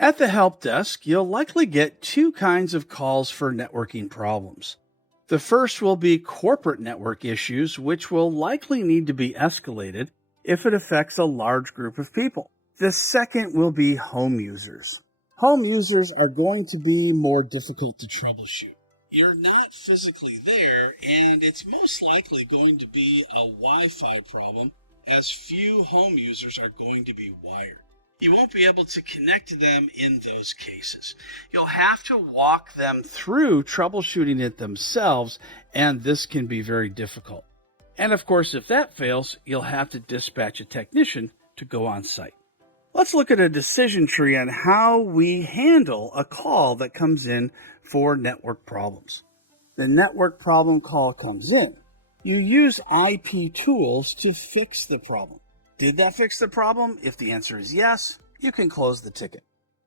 At the help desk, you'll likely get two kinds of calls for networking problems. The first will be corporate network issues, which will likely need to be escalated if it affects a large group of people. The second will be home users. Home users are going to be more difficult to troubleshoot. You're not physically there, and it's most likely going to be a Wi-Fi problem, as few home users are going to be wired. You won't be able to connect to them in those cases. You'll have to walk them through troubleshooting it themselves, and this can be very difficult. And of course, if that fails, you'll have to dispatch a technician to go on site. Let's look at a decision tree on how we handle a call that comes in for network problems. The network problem call comes in. You use IP tools to fix the problem. Did that fix the problem? If the answer is yes, you can close the ticket.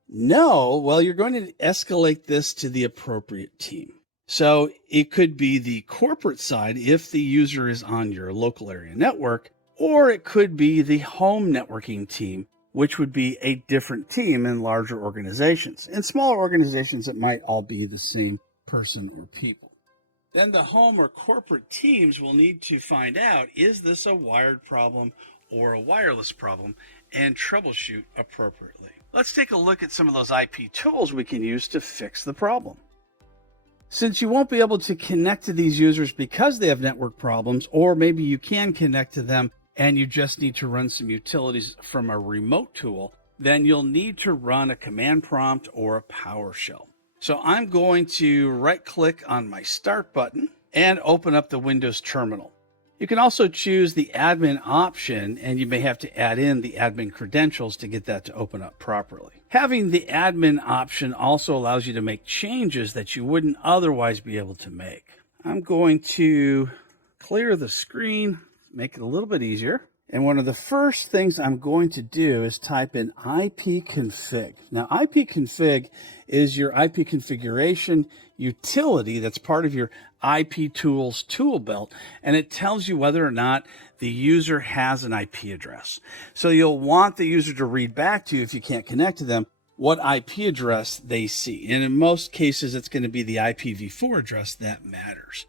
No, well, you're going to escalate this to the appropriate team. So it could be the corporate side if the user is on your local area network, or it could be the home networking team, which would be a different team in larger organizations. In smaller organizations, it might all be the same person or people. Then the home or corporate teams will need to find out, is this a wired problem or a wireless problem, and troubleshoot appropriately. Let's take a look at some of those IP tools we can use to fix the problem. Since you won't be able to connect to these users because they have network problems, or maybe you can connect to them and you just need to run some utilities from a remote tool, then you'll need to run a command prompt or a PowerShell. So I'm going to right-click on my Start button and open up the Windows terminal. You can also choose the admin option, and you may have to add in the admin credentials to get that to open up properly. Having the admin option also allows you to make changes that you wouldn't otherwise be able to make. I'm going to clear the screen, make it a little bit easier. And one of the first things I'm going to do is type in ipconfig. Now, ipconfig is your IP configuration utility that's part of your IP tools tool belt, and it tells you whether or not the user has an IP address. So you'll want the user to read back to you, if you can't connect to them, what IP address they see. And in most cases, it's going to be the IPv4 address that matters.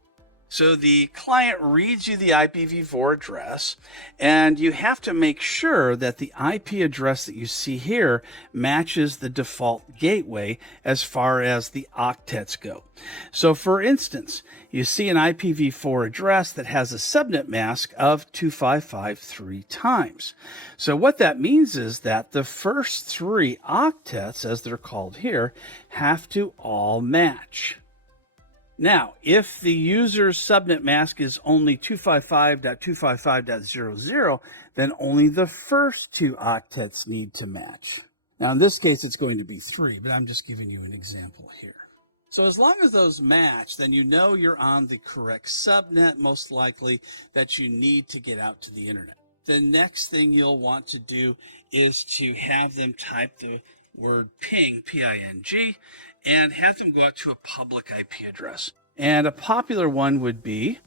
So the client reads you the IPv4 address, and you have to make sure that the IP address that you see here matches the default gateway as far as the octets go. So for instance, you see an IPv4 address that has a subnet mask of 255 times. So what that means is that the first three octets, as they're called here, have to all match. Now, if the user's subnet mask is only 255.255.00, then only the first two octets need to match. Now, in this case, it's going to be 3, but I'm just giving you an example here. So as long as those match, then you know you're on the correct subnet, most likely, that you need to get out to the internet. The next thing you'll want to do is to have them type the word ping, P-I-N-G, and have them go out to a public IP address. And a popular one would be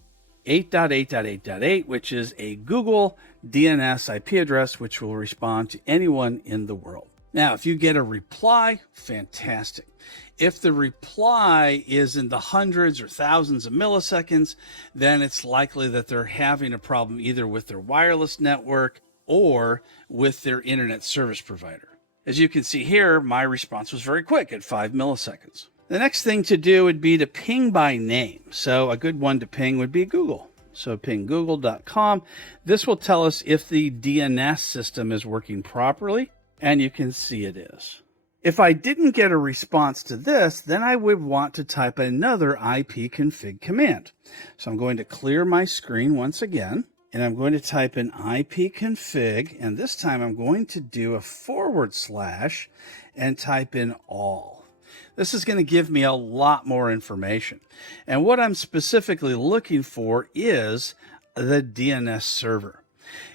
8.8.8.8, which is a Google DNS IP address, which will respond to anyone in the world. Now, if you get a reply, fantastic. If the reply is in the hundreds or thousands of milliseconds, then it's likely that they're having a problem either with their wireless network or with their internet service provider. As you can see here, my response was very quick at 5 milliseconds. The next thing to do would be to ping by name. So a good one to ping would be Google. So ping google.com. This will tell us if the DNS system is working properly, and you can see it is. If I didn't get a response to this, then I would want to type another ipconfig command. So I'm going to clear my screen once again. And I'm going to type in ipconfig, and this time I'm going to do a / and type in all. This is going to give me a lot more information. And what I'm specifically looking for is the DNS server.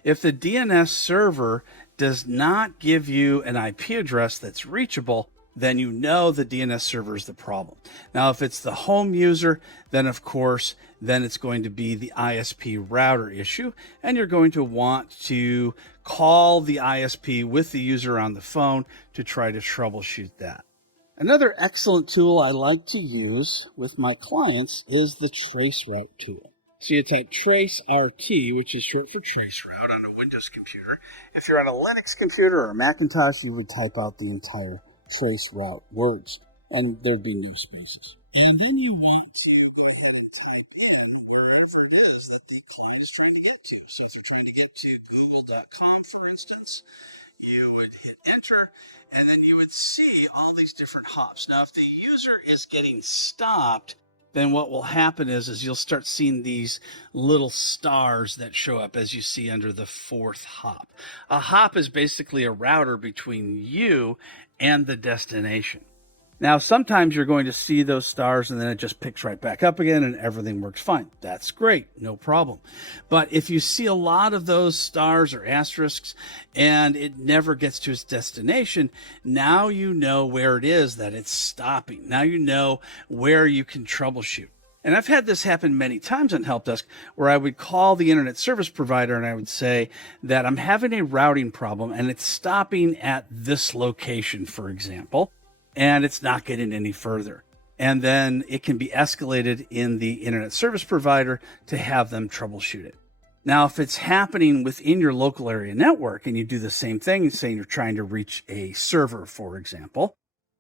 If the DNS server does not give you an IP address that's reachable, then you know the DNS server is the problem. Now, if it's the home user, then of course, then it's going to be the ISP router issue, and you're going to want to call the ISP with the user on the phone to try to troubleshoot that. Another excellent tool I like to use with my clients is the traceroute tool. So you type tracert, which is short for traceroute on a Windows computer. If you're on a Linux computer or a Macintosh, you would type out the entire traceroute words, and there'd be no spaces. And then you want to type in wherever it is that the call is trying to get to. So if you're trying to get to google.com, for instance, you would hit enter, and then you would see all these different hops. Now, if the user is getting stopped, then what will happen is you'll start seeing these little stars that show up as you see under the fourth hop. A hop is basically a router between you and the destination. Now, sometimes you're going to see those stars and then it just picks right back up again and everything works fine. That's great, no problem. But if you see a lot of those stars or asterisks and it never gets to its destination, now you know where it is that it's stopping. Now you know where you can troubleshoot. And I've had this happen many times on Help Desk where I would call the internet service provider and I would say that I'm having a routing problem and it's stopping at this location, for example, and it's not getting any further. And then it can be escalated in the internet service provider to have them troubleshoot it. Now, if it's happening within your local area network and you do the same thing, saying you're trying to reach a server, for example,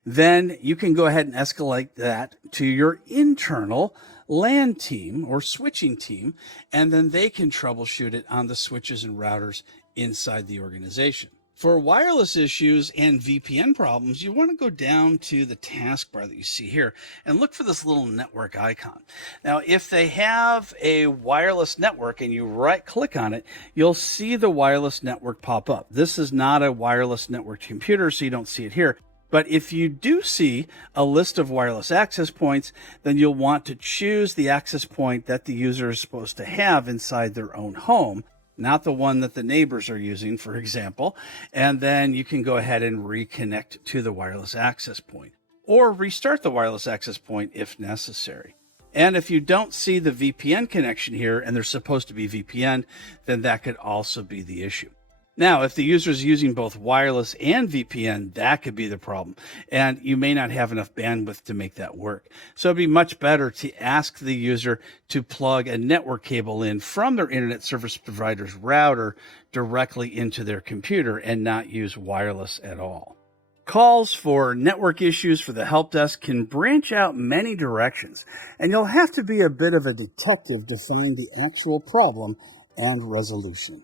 then you can go ahead and escalate that to your internal LAN team or switching team, and then they can troubleshoot it on the switches and routers inside the organization. For wireless issues and VPN problems, you want to go down to the taskbar that you see here and look for this little network icon. Now, if they have a wireless network and you right-click on it, you'll see the wireless network pop up. This is not a wireless network computer, so you don't see it here. But if you do see a list of wireless access points, then you'll want to choose the access point that the user is supposed to have inside their own home, not the one that the neighbors are using, for example. And then you can go ahead and reconnect to the wireless access point or restart the wireless access point if necessary. And if you don't see the VPN connection here and there's supposed to be VPN, then that could also be the issue. Now, if the user is using both wireless and VPN, that could be the problem. And you may not have enough bandwidth to make that work. So it'd be much better to ask the user to plug a network cable in from their internet service provider's router directly into their computer and not use wireless at all. Calls for network issues for the help desk can branch out many directions, and you'll have to be a bit of a detective to find the actual problem and resolution.